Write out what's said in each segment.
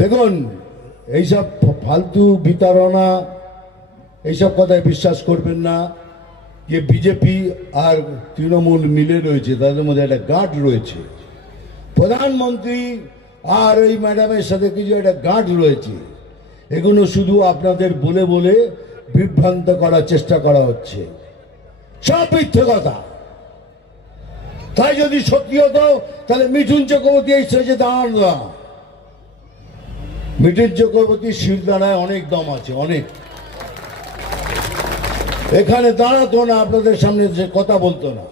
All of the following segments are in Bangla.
দেখুন, এইসব ফালতু বিতাড়না, এইসব কথায় বিশ্বাস করবেন না। যে বিজেপি আর তৃণমূল মিলে রয়েছে, তাদের মধ্যে একটা গাঁট রয়েছে। প্রধানমন্ত্রী আর ওই ম্যাডামের সাথে কিছু একটা গাঁট রয়েছে। এগুলো শুধু আপনাদের বলে বলে বিভ্রান্ত করার চেষ্টা করা হচ্ছে, সব মিথ্যে কথা। তাই যদি সত্যি হতো তাহলে মিঠুন চক্রবর্তী এই স্টেজে দাঁড়ানো না। মিঠুন চক্রবর্তীর শিরদাঁড়ায় অনেক দম আছে, অনেক। এখানে দাঁড়াতো না, আপনাদের সামনে যে কথা বলতো না।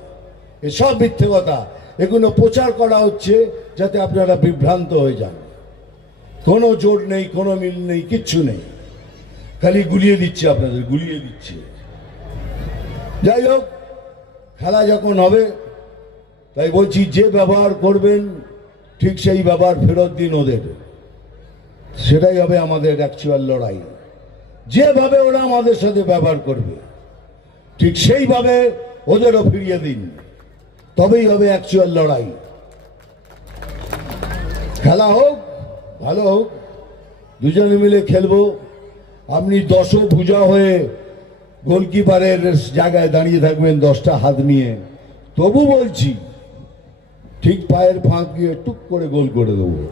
এসব মিথ্যে কথা, এগুলো প্রচার করা হচ্ছে যাতে আপনারা বিভ্রান্ত হয়ে যান। কোনো জোর নেই, কোনো মিল নেই, কিচ্ছু নেই, খালি গুলিয়ে দিচ্ছে, আপনাদের গুলিয়ে দিচ্ছে। যাই হোক, খেলা যখন হবে, তাই বলছি যে ব্যবহার করবেন ঠিক সেই ব্যবহার ফেরত দিন ওদের। সেটাই হবে আমাদের অ্যাকচুয়াল লড়াই। যেভাবে ওরা আমাদের সাথে ব্যবহার করবে ঠিক সেইভাবে ওদেরও ফিরিয়ে দিন, তবেই হবে অ্যাকচুয়াল লড়াই। খেলা হোক, ভালো হোক, দুজনে মিলে খেলবো। আপনি দশভুজা হয়ে গোলকিপারের জায়গায় দাঁড়িয়ে থাকবেন 10টা হাত নিয়ে, তবু বলছি ঠিক পায়ের ফাঁক দিয়ে টুক করে গোল করে দেবো।